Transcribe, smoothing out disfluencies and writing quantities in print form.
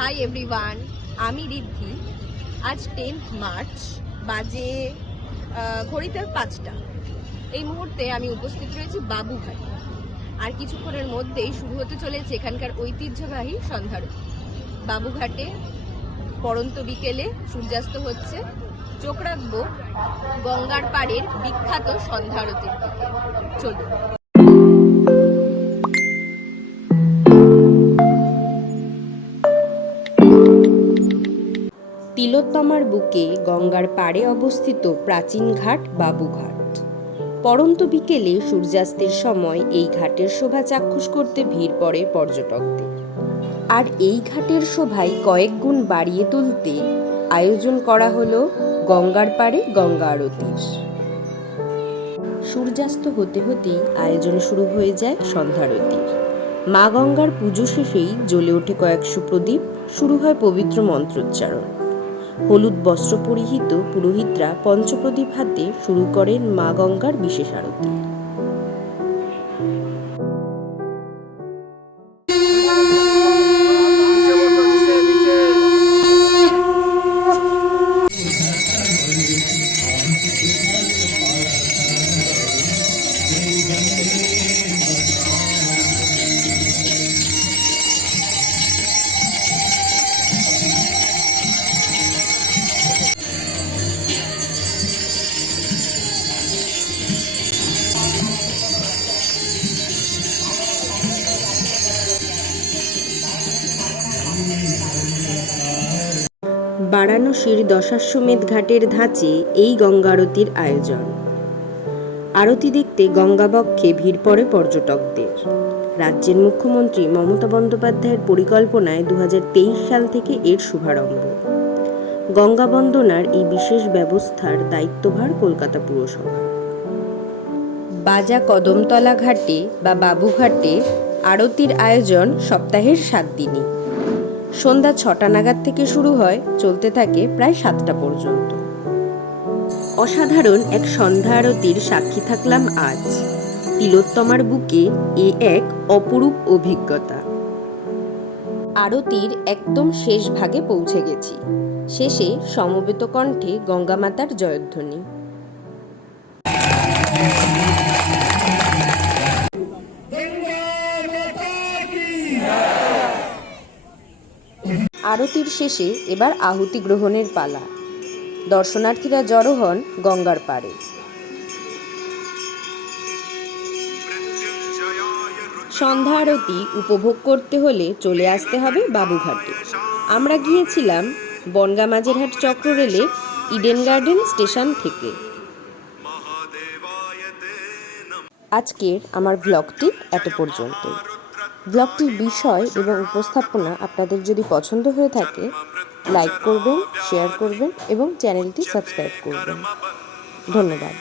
Hi everyone, আমি রিদ্ধি। আজ 10th March, বাজে ঘড়িতে 5টা। এই মুহূর্তে আমি উপস্থিত রয়েছি বাবুঘাট। আর কিছুক্ষণের মধ্যেই শুরু হতে চলেছে এখানকার ঐতিহ্যবাহী সন্ধ্যারতি। বাবুঘাটে পড়ন্ত বিকেলে সূর্যাস্ত হচ্ছে। চোখ রাখবো গঙ্গার পাড়ের বিখ্যাত সন্ধ্যারতির দিকে। চলুন। তিলোত্তমার বুকে গঙ্গার পাড়ে অবস্থিত প্রাচীন ঘাট বাবুঘাট। পড়ন্ত বিকেলে সূর্যাস্তের সময় এই ঘাটের শোভা চাক্ষুষ করতে ভিড় পড়ে পর্যটকদের। আর এই ঘাটের শোভায় কয়েক গুণ বাড়িয়ে তুলতে আয়োজন করা হলো গঙ্গার পাড়ে গঙ্গা আরতির। সূর্যাস্ত হতে হতেই আয়োজন শুরু হয়ে যায় সন্ধ্যারতির। মা গঙ্গার পুজো শেষেই জ্বলে ওঠে কয়েকশো প্রদীপ, শুরু হয় পবিত্র মন্ত্রোচ্চারণ। হলুদ বস্ত্র পরিহিত পুরোহিতরা পঞ্চপ্রদীপ হাতে শুরু করেন মা গঙ্গার বিশেষ আরতি। বারাণসীর দশাশ্বমেধ ঘাটের ধাঁচে এই গঙ্গা আরতির আয়োজন। আরতি দেখতে গঙ্গাবক্ষে ভিড় পড়ে পর্যটকদের। রাজ্যের মুখ্যমন্ত্রী মমতা বন্দ্যোপাধ্যায়ের পরিকল্পনায় 2023 সাল থেকে এর শুভারম্ভ। গঙ্গা বন্দনার এই বিশেষ ব্যবস্থার দায়িত্বভার কলকাতা পুরসভা। বাজা কদমতলা ঘাটে বা বাবুঘাটে আরতির আয়োজন সপ্তাহের 7 দিনই। সন্ধ্যা 6টা নাগাদ থেকে শুরু হয়, চলতে থাকে প্রায় 7টা পর্যন্ত। অসাধারণ এক সন্ধ্যা আরতির সাক্ষী থাকলাম আজ। তিলোত্তমার বুকে এ এক অপরূপ অভিজ্ঞতা। আরতির একদম শেষ ভাগে পৌঁছে গেছি। শেষে সমবেত কণ্ঠে গঙ্গামাতার জয়ধ্বনি। আরতির শেষে এবার আহুতি গ্রহণের পালা। দর্শনার্থীরা জড়ো হন গঙ্গার পাড়ে। সন্ধ্যা আরতি উপভোগ করতে হলে চলে আসতে হবে বাবুঘাটে। আমরা গিয়েছিলাম বনগাঁ মাঝেরহাট চক্র রেলের ইডেন গার্ডেন স্টেশন থেকে। আজকের আমার ভ্লগটি এত পর্যন্ত। ব্লগটির বিষয় এবং উপস্থাপনা আপনাদের যদি পছন্দ হয়ে থাকে, লাইক করবেন, শেয়ার করবেন এবং চ্যানেলটি সাবস্ক্রাইব করবেন। ধন্যবাদ।